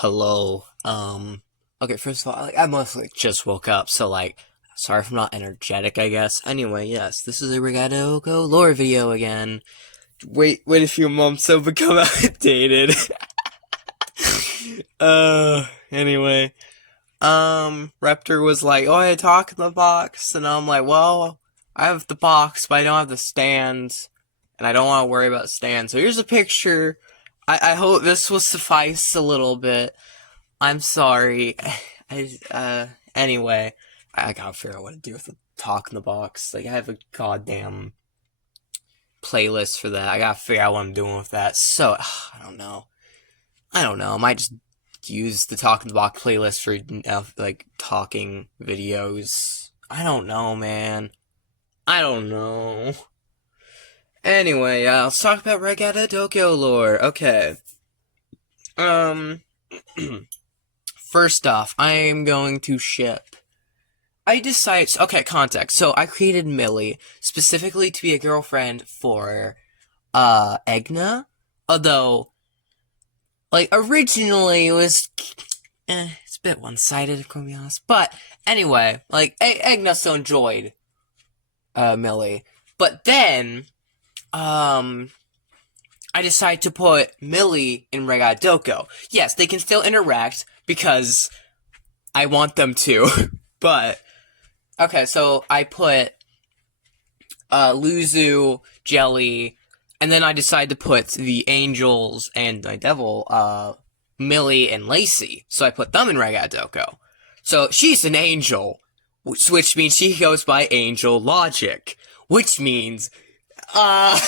Hello. Okay, first of all, I mostly just woke up, so sorry if I'm not energetic, I guess. Anyway, yes, this is a ragata doko lore video again. Wait a few months, it'll become outdated. Anyway. Raptor was like, oh, I talk in the box, and I'm like, well, I have the box, but I don't have the stands, and I don't want to worry about stands. So here's a picture. I hope this will suffice a little bit. I'm sorry. Anyway, I gotta figure out what to do with the talk in the box. Like, I have a goddamn playlist for that. I gotta figure out what I'm doing with that. So, I don't know. I might just use the talk in the box playlist for, talking videos. I don't know, man. I don't know. Anyway, let's talk about Ragata Tokyo lore. Okay. First off, I am going to ship. Okay, context. So I created Millie specifically to be a girlfriend for, Egna. Although, originally it was, it's a bit one-sided, if I'm be honest. But, anyway, Egna still enjoyed, Millie. But then, I decided to put Millie in Ragata Doko. Yes, they can still interact, because I want them to. But, okay, so I put, Luzu, Jelly, and then I decided to put the angels and the devil, Millie and Lacey. So I put them in Ragata Doko. So she's an angel, which means she goes by Angel Logic. Which means, you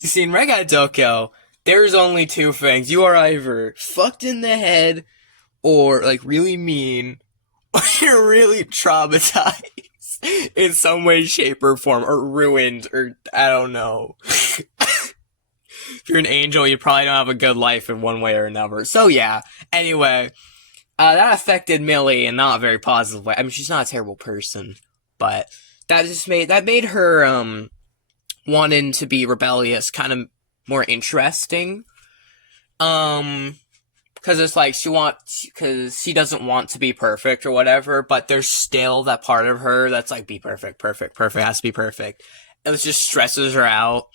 see, in Ragata Doko, there's only two things. You are either fucked in the head, or, really mean, or you're really traumatized in some way, shape, or form, or ruined, or I don't know. If you're an angel, you probably don't have a good life in one way or another. So yeah, anyway, that affected Millie in not a very positive way. I mean, she's not a terrible person, but that made her, wanting to be rebellious kind of more interesting. Because it's because she doesn't want to be perfect or whatever, but there's still that part of her that's like, be perfect, has to be perfect. It just stresses her out.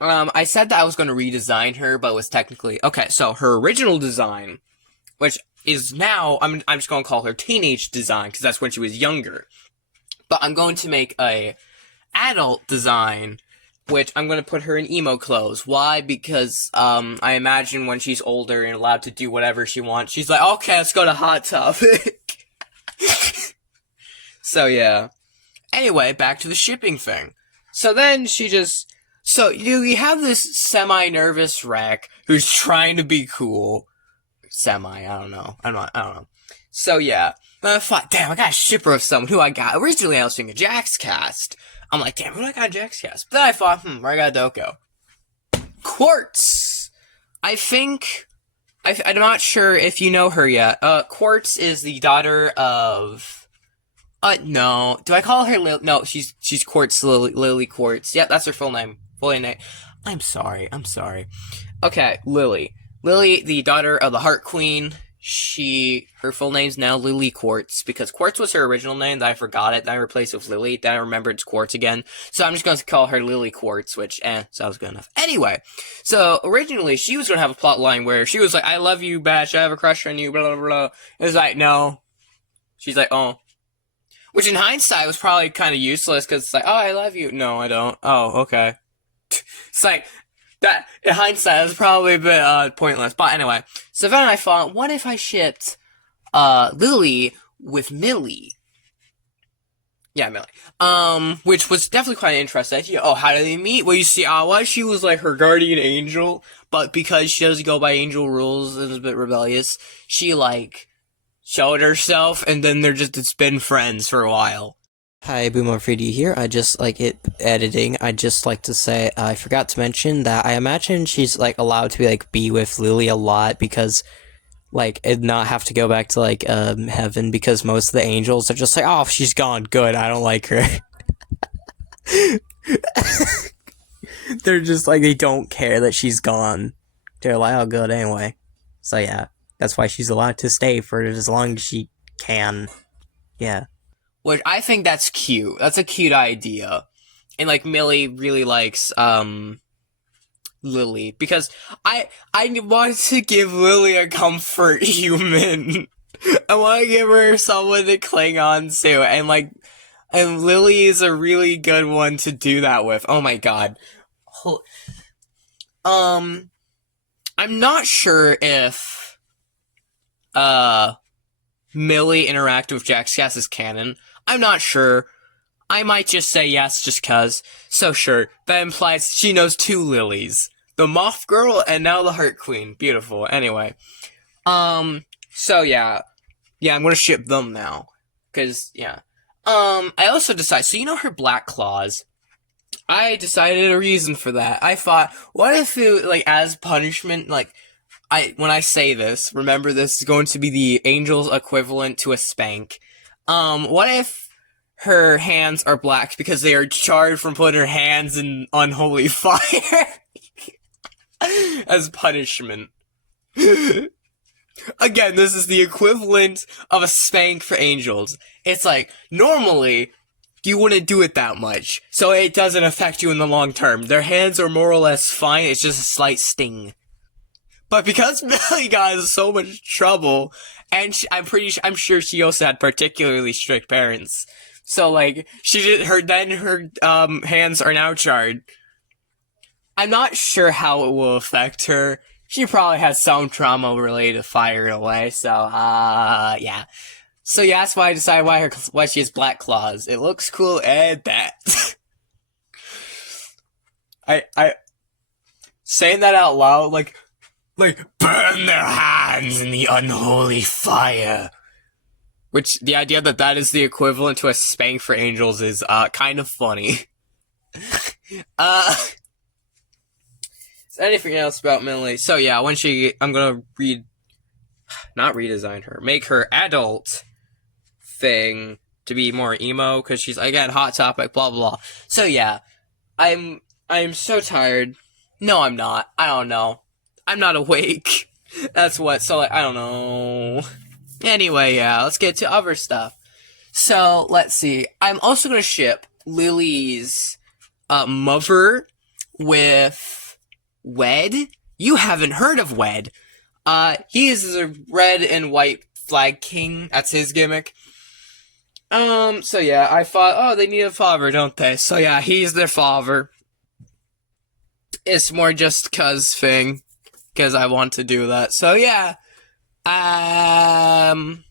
I said that I was going to redesign her, but it was technically, okay, so her original design, which is now, I'm just going to call her teenage design, because that's when she was younger. But I'm going to make a adult design, which I'm going to put her in emo clothes. Why? Because, I imagine when she's older and allowed to do whatever she wants, she's like, okay, let's go to Hot Topic. So, yeah. Anyway, back to the shipping thing. So then you have this semi-nervous wreck who's trying to be cool. I don't know. So, yeah. Then I thought, damn, I got a shipper of someone who I got. Originally, I was thinking Jax cast. I'm like, damn, who do I got Jax cast? But then I thought, Ragata Doko. Quartz! I'm not sure if you know her yet. Quartz is the daughter of... no. Do I call her Lily? No, she's Quartz, Lily Quartz. Yeah, that's her full name. I'm sorry. Okay, Lily. Lily, the daughter of the Heart Queen. Her full name's now Lily Quartz, because Quartz was her original name, then I forgot it, then I replaced it with Lily, then I remembered it's Quartz again, so I'm just going to call her Lily Quartz, which, sounds good enough. Anyway, so, originally, she was going to have a plot line where she was like, I love you, Bash, I have a crush on you, blah, blah, blah. It was like, no. She's like, oh. Which, in hindsight, was probably kind of useless, because it's like, oh, I love you. No, I don't. Oh, okay. It's like, that, in hindsight, was probably a bit, pointless. But anyway, so then I thought, what if I shipped, Lily with Millie? Yeah, Millie. Which was definitely quite interesting. Oh, how did they meet? Well, you see, Awa, she was like her guardian angel, but because she doesn't go by angel rules and is a bit rebellious, she, showed herself, and then it's been friends for a while. Hi, Boomer3D here. I just like it editing. I'd just like to say I forgot to mention that I imagine she's allowed to be with Lily a lot, because and not have to go back to heaven, because most of the angels are just like, oh, she's gone, good, I don't like her. They're just they don't care that she's gone. They're like, oh, good, anyway. So yeah, that's why she's allowed to stay for as long as she can. Yeah. Which I think that's cute. That's a cute idea. And like Millie really likes Lily because I want to give Lily a comfort human. I want to give her someone to cling on to, and Lily is a really good one to do that with. Oh my god. Um, I'm not sure if uh Millie interacted with Jack's Gas is canon. I'm not sure. I might just say yes just cuz. So sure, that implies she knows two Lilies. The Moth Girl and now the Heart Queen. Beautiful. Anyway. So yeah. Yeah, I'm gonna ship them now. Cause, yeah. I also decided, so you know her black claws? I decided a reason for that. I thought, what if it, like, as punishment, like, when I say this, remember this is going to be the angel's equivalent to a spank. What if her hands are black because they are charred from putting her hands in unholy fire as punishment? Again, this is the equivalent of a spank for angels. It's like, normally, you wouldn't do it that much, so it doesn't affect you in the long term. Their hands are more or less fine, it's just a slight sting. But because Millie got in so much trouble, and I'm sure she also had particularly strict parents. So like, her hands are now charred. I'm not sure how it will affect her. She probably has some trauma related to fire in a way, so, yeah. So yeah, that's why I decided why she has black claws. It looks cool and bad. I, saying that out loud, like, burn their hands in the unholy fire. Which, the idea that is the equivalent to a spank for angels is, kind of funny. Is anything else about Millie? So yeah, I'm gonna not redesign her, make her adult thing to be more emo, because she's, again, hot topic, blah, blah, blah. So yeah, I'm so tired. No, I'm not. I don't know. I'm not awake. That's what, so, like, I don't know. Anyway, yeah, let's get to other stuff. So, let's see. I'm also gonna ship Lily's, mother with Wed. You haven't heard of Wed. He is a red and white flag king. That's his gimmick. So yeah, I thought, oh, they need a father, don't they? So yeah, he's their father. It's more just cuz thing, cuz I want to do that. So yeah, I'm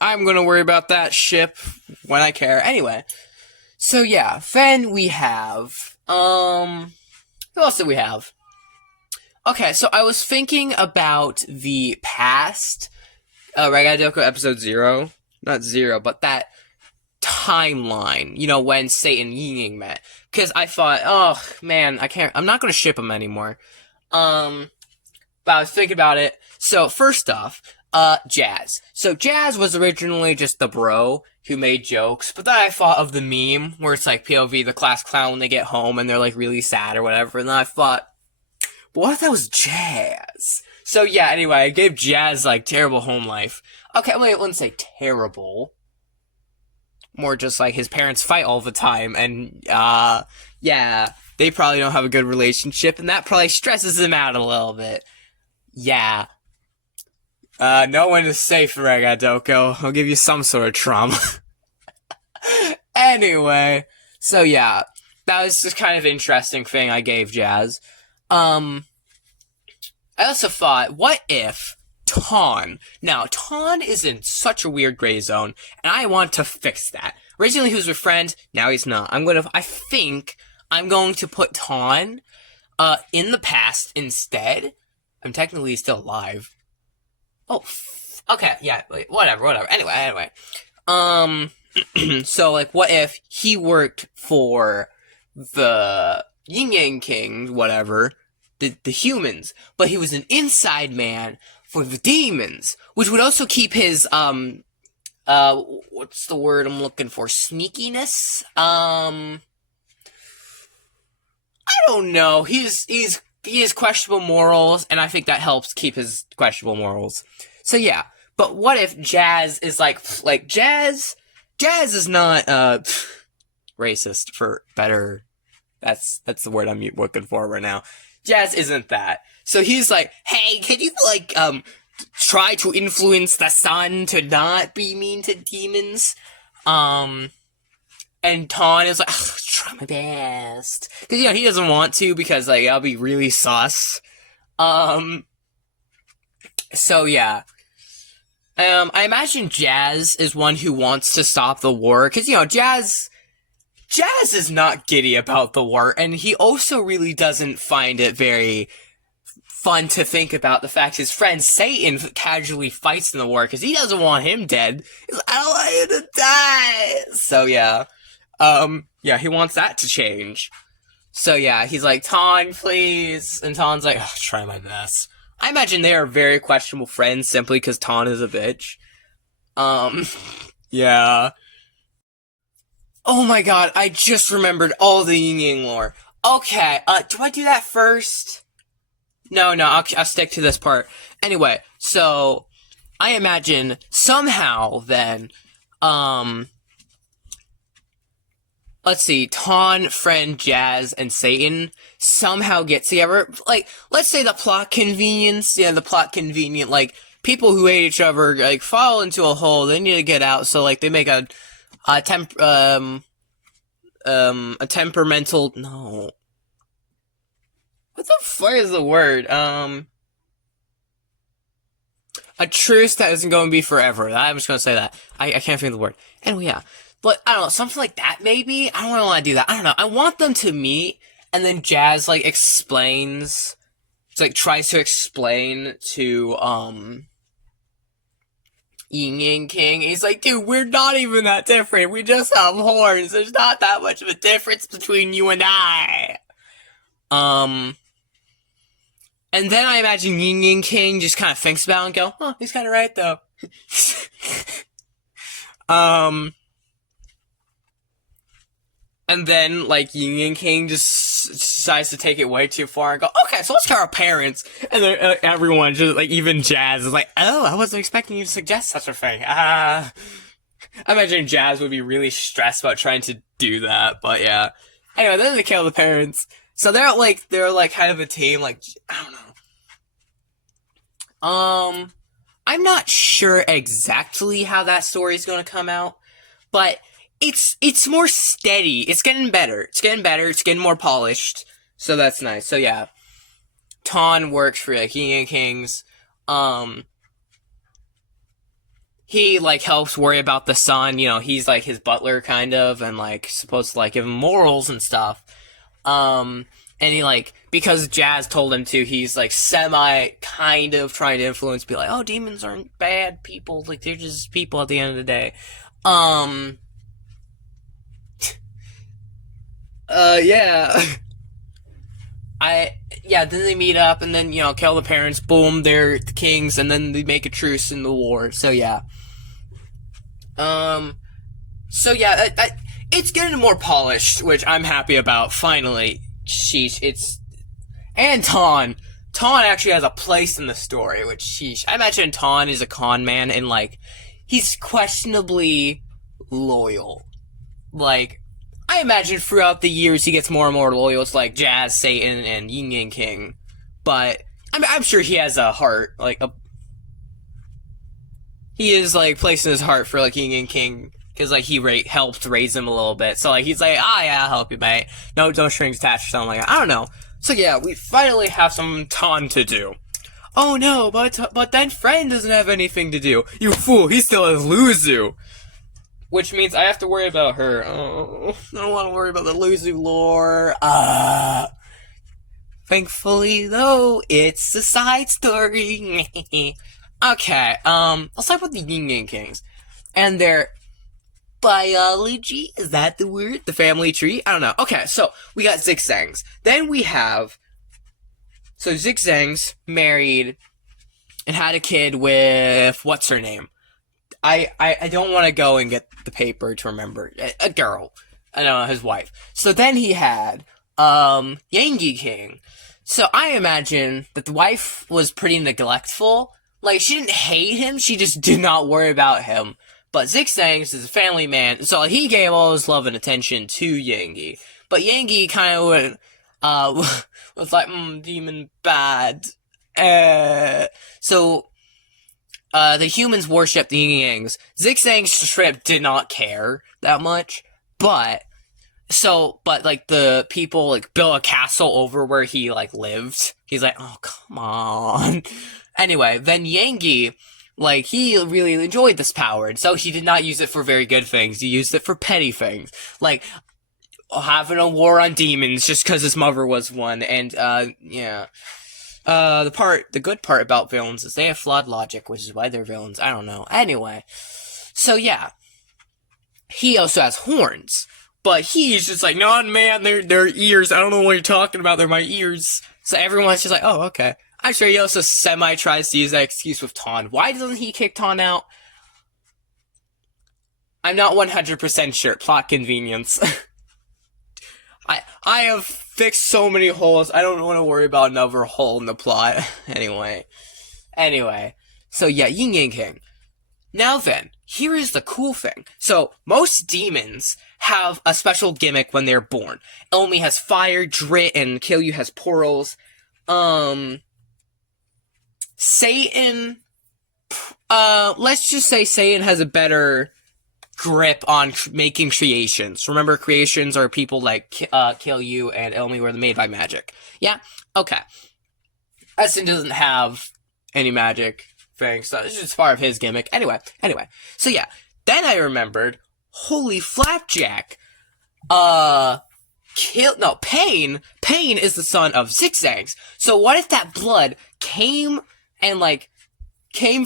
gonna worry about that ship when I care. Anyway, so yeah, then we have, who else do we have? Okay, so I was thinking about the past, Ragata Doko episode 0. Not 0, but that timeline, you know, when Satan and Yin Yang met. Because I thought, oh, man, I'm not gonna ship them anymore. But I was thinking about it. So, first off, Jazz. So, Jazz was originally just the bro who made jokes, but then I thought of the meme where it's like POV, the class clown, when they get home and they're like really sad or whatever, and then I thought, what if that was Jazz? So, yeah, anyway, I gave Jazz, like, terrible home life. Okay, wait, I wouldn't say terrible. More just like his parents fight all the time, and, yeah, they probably don't have a good relationship, and that probably stresses him out a little bit. Yeah. No one is safe, Regadoko. I'll give you some sort of trauma. Anyway, so yeah, that was just kind of an interesting thing I gave Jazz. I also thought, what if Tawn? Now, Tawn is in such a weird gray zone, and I want to fix that. Originally he was with Friend, now he's not. I think I'm going to put Tawn, in the past instead. I'm technically still alive. Oh, okay, yeah, wait, whatever. Anyway. So, like, what if he worked for the Yin Yang King, whatever, the humans, but he was an inside man for the demons, which would also keep his, what's the word I'm looking for? Sneakiness? I don't know. He's he has questionable morals, and I think that helps keep his questionable morals. So yeah, but what if Jazz is like Jazz? Jazz is not racist for better. That's the word I'm looking for right now. Jazz isn't that. So he's like, hey, can you try to influence the sun to not be mean to demons? And Ton is like, try my best. Because, he doesn't want to because, I'll be really sus. So, yeah. I imagine Jazz is one who wants to stop the war. Because, Jazz is not giddy about the war. And he also really doesn't find it very fun to think about the fact his friend Satan casually fights in the war. Because he doesn't want him dead. He's like, I don't want you to die. So, yeah. He wants that to change. So yeah, he's like, Ton, please. And Ton's like, try my best. I imagine they are very questionable friends simply because Ton is a bitch. Yeah. Oh my god, I just remembered all the Yin Yang lore. Okay, do I do that first? No, I'll stick to this part. Anyway, so, I imagine somehow then, let's see, Ton, Friend, Jazz, and Satan somehow get together. Let's say the plot convenient, people who hate each other, fall into a hole, they need to get out, so, they make a temperamental, no. What the fuck is the word? A truce that isn't going to be forever. I'm just going to say that. I can't think of the word. Anyway, yeah. But, I don't know, something like that, maybe? I don't want to do that. I don't know. I want them to meet, and then Jazz, explains, tries to explain to, Yin Yang King. He's like, dude, we're not even that different. We just have horns. There's not that much of a difference between you and I. And then I imagine Yin Yang King just kind of thinks about it and go, he's kind of right, though. And then, Yin Yang King just decides to take it way too far and go, okay, so let's tell our parents. And then everyone, just, even Jazz is like, oh, I wasn't expecting you to suggest such a thing. I imagine Jazz would be really stressed about trying to do that, but yeah. Anyway, then they kill the parents. So they're kind of a team, I don't know. I'm not sure exactly how that story's gonna come out, but it's more steady. It's getting better. It's getting more polished. So that's nice. So yeah. Ton works for King and Kings. He helps worry about the son, he's his butler kind of, and supposed to give him morals and stuff. And he because Jazz told him to, he's semi kind of trying to influence, be like, oh, demons aren't bad people, they're just people at the end of the day. Yeah. Then they meet up, and then, kill the parents, boom, they're the kings, and then they make a truce in the war, so yeah. It's getting more polished, which I'm happy about, finally. Sheesh, and Ton actually has a place in the story, which, sheesh. I imagine Ton is a con man, and, he's questionably loyal. I imagine throughout the years he gets more and more loyal to Jazz, Satan, and Yin Yang King. But I'm sure he has a heart, he is placing his heart for Yin Yang King, because he helped raise him a little bit. So he's yeah, I'll help you, mate. No strings attached or something like that. I don't know. So yeah, we finally have some Ton to do. Oh no, but then Friend doesn't have anything to do. You fool, he still has Luzu. Which means I have to worry about her. Oh, I don't want to worry about the Luzu lore. Thankfully, though, it's a side story. Okay, let's talk about the Yin Yang Kings. And their biology, is that the word? The family tree? I don't know. Okay, so, we got Zigzangs. Then we have... So, Zigzangs married and had a kid with... What's her name? I don't want to go and get the paper to remember. A girl. I don't know, his wife. So then he had, Yangi King. So I imagine that the wife was pretty neglectful. Like, she didn't hate him, she just did not worry about him. But Zigzangs is a family man, so he gave all his love and attention to Yangi. But Yangi kind of went, was like, demon bad. So, the humans worship the yin yangs. Zigzang's strip did not care that much, but like the people like built a castle over where he like lived. He's like, oh come on. Anyway, then Yangi, like he really enjoyed this power, and so he did not use it for very good things. He used it for petty things, like having a war on demons just because his mother was one, and yeah. The good part about villains is they have flawed logic, which is why they're villains. I don't know. Anyway, so yeah, he also has horns, but he's just like, no, man, they're ears. I don't know what you're talking about. They're my ears. So everyone's just like, oh, okay. I'm sure he also semi-tries to use that excuse with Ton. Why doesn't he kick Ton out? I'm not 100% sure. Plot convenience. I have fixed so many holes, I don't want to worry about another hole in the plot. Anyway. So yeah, Yin Yang King. Now then, here is the cool thing. So, most demons have a special gimmick when they're born. Elmi has fire, Drit, and Kiryu has porals. Satan, let's just say Satan has a better grip on making creations. Remember, creations are people like Kiryu and Elmi were made by magic. Yeah? Okay. Essen doesn't have any magic thing, so it's just part of his gimmick. Anyway. So yeah. Then I remembered, holy flapjack. Pain is the son of Zigzags. So what if that blood came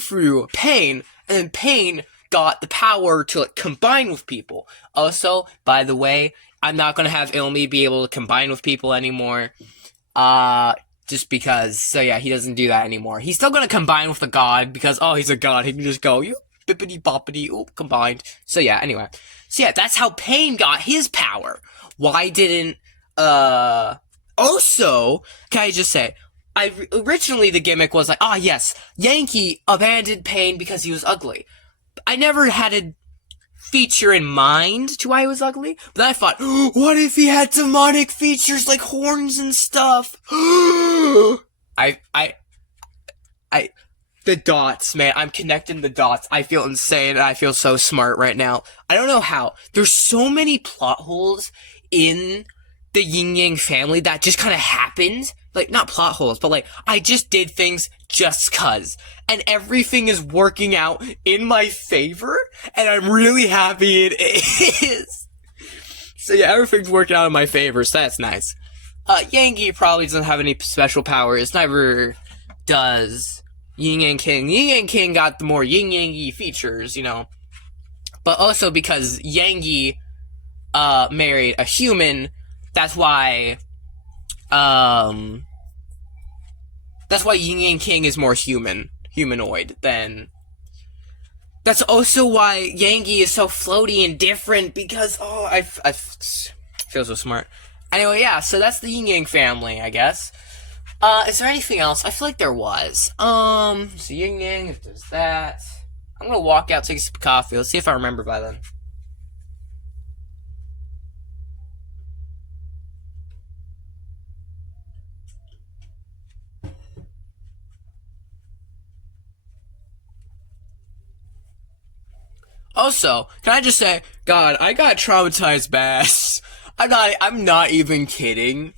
through Pain, and then Pain got the power to combine with people. Also, by the way, I'm not gonna have Ilmi be able to combine with people anymore. Just because, so yeah, he doesn't do that anymore. He's still gonna combine with the god, because, oh, he's a god, he can just go, you bippity boppity, oop, combined. So yeah, anyway. So yeah, that's how Pain got his power. Why didn't, also, can I just say, originally the gimmick was like, yes, Yankee abandoned Pain because he was ugly. I never had a feature in mind to why he was ugly, but then I thought, what if he had demonic features like horns and stuff? The dots, man, I'm connecting the dots. I feel insane, I feel so smart right now. I don't know how. There's so many plot holes in the Yin Yang family that just kind of happened. Like, not plot holes, but like, I just did things just cuz. And everything is working out in my favor, and I'm really happy it is. So yeah, everything's working out in my favor, so that's nice. Yangi probably doesn't have any special powers, never does Yin Yang King. Yin Yang King got the more Yin Yang-y features, you know. But also because Yangi, married a human, that's why Yin Yang King is more humanoid than. That's also why Yangi is so floaty and different, because, I feel so smart. Anyway, yeah, so that's the Yin Yang family, I guess. Is there anything else? I feel like there was. So Yin Yang, if there's that. I'm gonna walk out, take a sip of coffee. Let's see if I remember by then. Also, can I just say, God, I got traumatized bad. I'm not even kidding.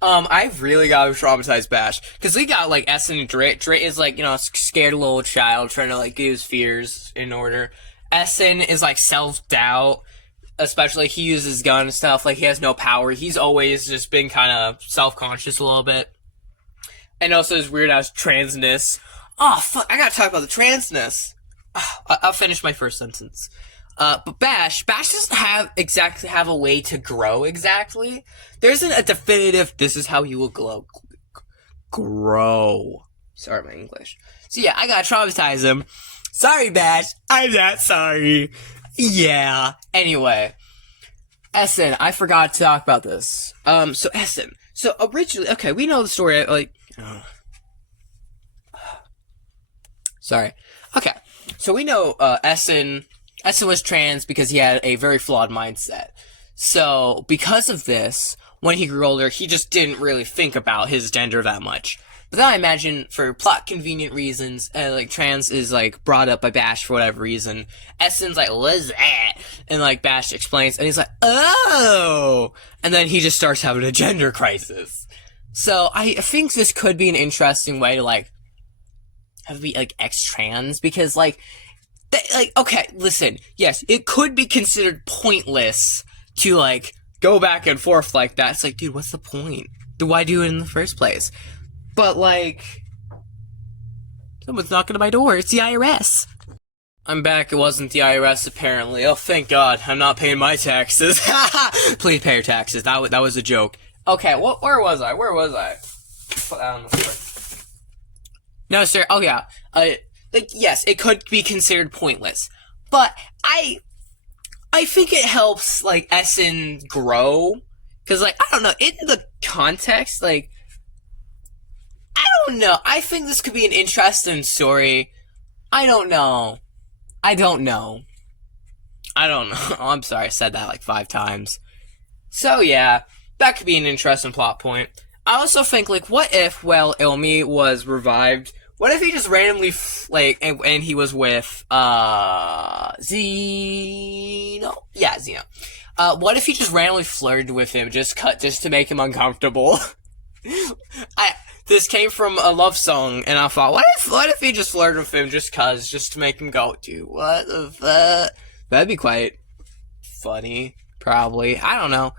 I really got traumatized bash. Cause we got, like, Essen and Drit. Drit is, like, scared little child trying to, like, get his fears in order. Essen is, like, self-doubt. Especially, he uses gun and stuff. Like, he has no power. He's always just been kind of self-conscious a little bit. And also his weird-ass transness. Oh, fuck, I gotta talk about the transness. I'll finish my first sentence. But Bash doesn't have a way to grow exactly. There isn't a definitive, this is how you will grow. Sorry, my English. So yeah, I gotta traumatize him. Sorry, Bash. I'm not sorry. Yeah. Anyway. Essen, I forgot to talk about this. So Essen. So originally, okay, we know the story. Like, sorry. Okay, so we know Essen. Essen was trans because he had a very flawed mindset. So because of this, when he grew older, he just didn't really think about his gender that much. But then I imagine, for plot convenient reasons, like, trans is, like, brought up by Bash for whatever reason. Essen's like, what is that? And, like, Bash explains, and he's like, oh! And then he just starts having a gender crisis. So, I think this could be an interesting way to, like, have it be, like, ex-trans, because, like, okay, listen, yes, it could be considered pointless to, like, go back and forth like that. It's like, dude, what's the point? Why do it in the first place? But, like, someone's knocking at my door. It's the IRS. I'm back. It wasn't the IRS, apparently. Oh, thank God. I'm not paying my taxes. Please pay your taxes. That was a joke. Okay, where was I? Put that on the floor. No, sir. Oh, yeah. Like, yes, it could be considered pointless. But I think it helps, like, Essen grow. Because, like, I don't know. In the context, like, I don't know. I think this could be an interesting story. I don't know. Oh, I'm sorry, I said that like 5 times. So yeah, that could be an interesting plot point. I also think, like, what if, well, Ilmi was revived? What if he just randomly, and he was with, Zeno? Yeah, Zeno. What if he just randomly flirted with him, just to make him uncomfortable? This came from a love song, and I thought, what if he just flirted with him just to make him go, dude, what the fuck? That'd be quite funny, probably. I don't know.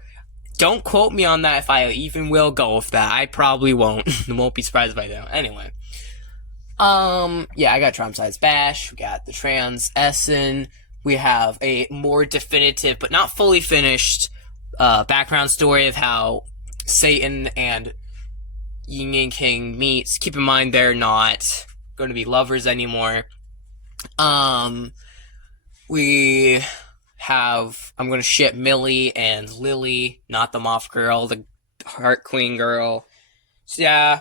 Don't quote me on that if I even will go with that. I probably won't. Won't be surprised if I don't. Anyway. Yeah, I got traumatized Bash, we got the trans Essen, we have a more definitive, but not fully finished, background story of how Satan and Yin and King meets. Keep in mind, they're not going to be lovers anymore. We have, I'm going to ship Millie and Lily, not the Moth Girl, the Heart Queen girl. So yeah,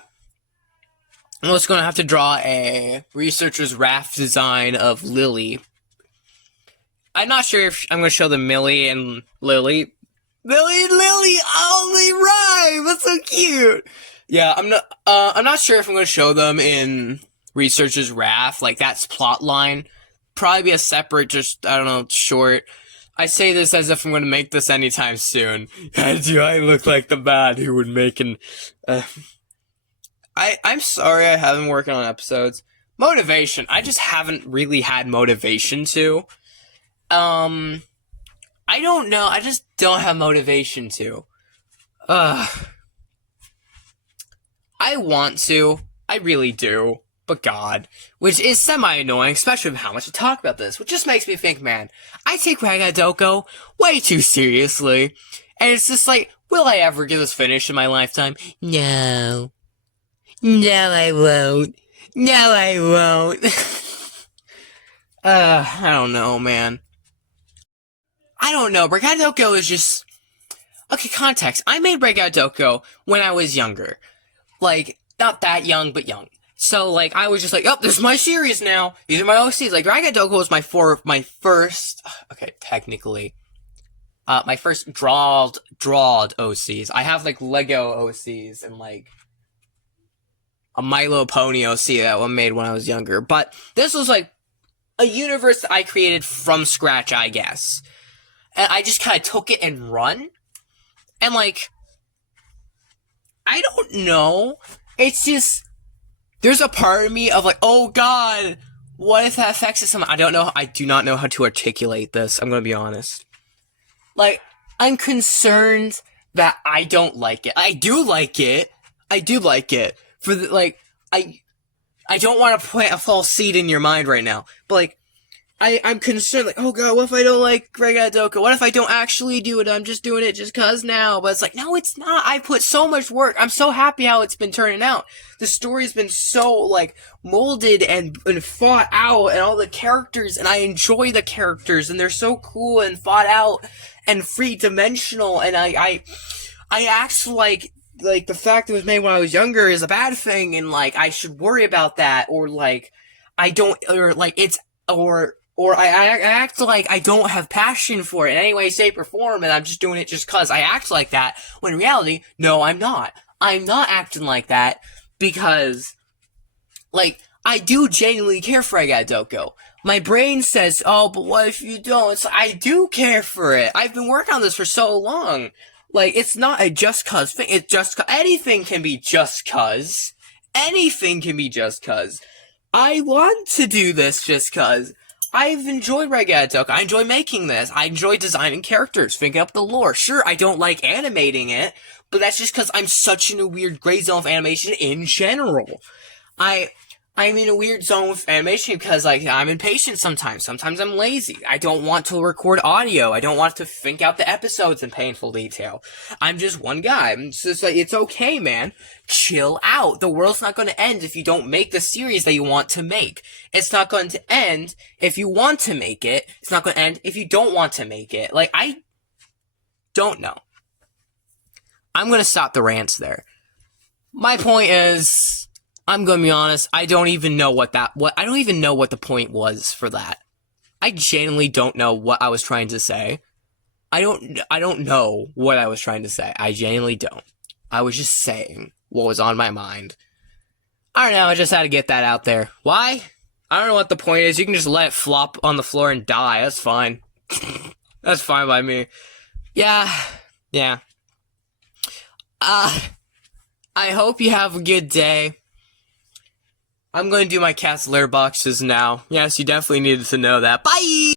I'm also going to have to draw a researcher's raft design of Lily. I'm not sure if I'm going to show them Millie and Lily. Millie and Lily only rhyme! That's so cute! Yeah, I'm not sure if I'm going to show them in Researcher's Raft, like, that's plot line. Probably be a separate, just, I don't know, short. I say this as if I'm going to make this anytime soon. Do I look like the man who would make an, I'm sorry I haven't been working on episodes. Motivation, I just haven't really had motivation to. I don't know, I just don't have motivation to. I want to. I really do. But God. Which is semi-annoying, especially with how much I talk about this. Which just makes me think, man, I take ragata doko way too seriously. And it's just like, will I ever get this finished in my lifetime? No. No, I won't. No, I won't. I don't know, man. I don't know. Ragata doko is just... Okay, context. I made ragata doko when I was younger. Like, not that young, but young. So, like, I was just like, oh, this is my series now. These are my OCs. Like, Ragata Doko was my first, okay, technically, my first drawed OCs. I have, like, Lego OCs and, like, a My Little Pony OC that one made when I was younger. But this was, like, a universe that I created from scratch, I guess. And I just kind of took it and run. And, like, I don't know. It's just, there's a part of me of like, oh God, what if that affects someone? I don't know. I do not know how to articulate this. I'm gonna be honest. Like, I'm concerned that I don't like it. I do like it. For the, like, I don't want to plant a false seed in your mind right now. But like, I'm concerned, like, oh God, what if I don't like Ragata Doko? What if I don't actually do it? I'm just doing it just cause now. But it's like, no, it's not. I put so much work. I'm so happy how it's been turning out. The story's been so, like, molded and fought out, and all the characters, and I enjoy the characters, and they're so cool and thought out and 3-dimensional, and I act like like the fact it was made when I was younger is a bad thing, and like I should worry about that, or like I don't, or like it's, or I act like I don't have passion for it in any way, shape, or form, and I'm just doing it just cause I act like that. When in reality, no, I'm not. I'm not acting like that because, like, I do genuinely care for ragata doko. My brain says, oh, but what if you don't? It's like, I do care for it. I've been working on this for so long. Like, it's not a just cause thing. It's just anything can be just cause. Anything can be just cause. I want to do this just cause. I've enjoyed ragata doko. I enjoy making this. I enjoy designing characters, thinking up the lore. Sure, I don't like animating it, but that's just because I'm such in a weird gray zone of animation in general. I'm in a weird zone with animation because, like, I'm impatient sometimes. Sometimes I'm lazy. I don't want to record audio. I don't want to think out the episodes in painful detail. I'm just one guy. It's just like, it's okay, man. Chill out. The world's not going to end if you don't make the series that you want to make. It's not going to end if you want to make it. It's not going to end if you don't want to make it. Like, I don't know. I'm going to stop the rants there. My point is, I'm gonna be honest, I don't even know I don't even know what the point was for that. I genuinely don't know what I was trying to say. I don't know what I was trying to say. I genuinely don't. I was just saying what was on my mind. I don't know, I just had to get that out there. Why? I don't know what the point is. You can just let it flop on the floor and die. That's fine. That's fine by me. Yeah. I hope you have a good day. I'm going to do my cat's litter boxes now. Yes, you definitely needed to know that. Bye!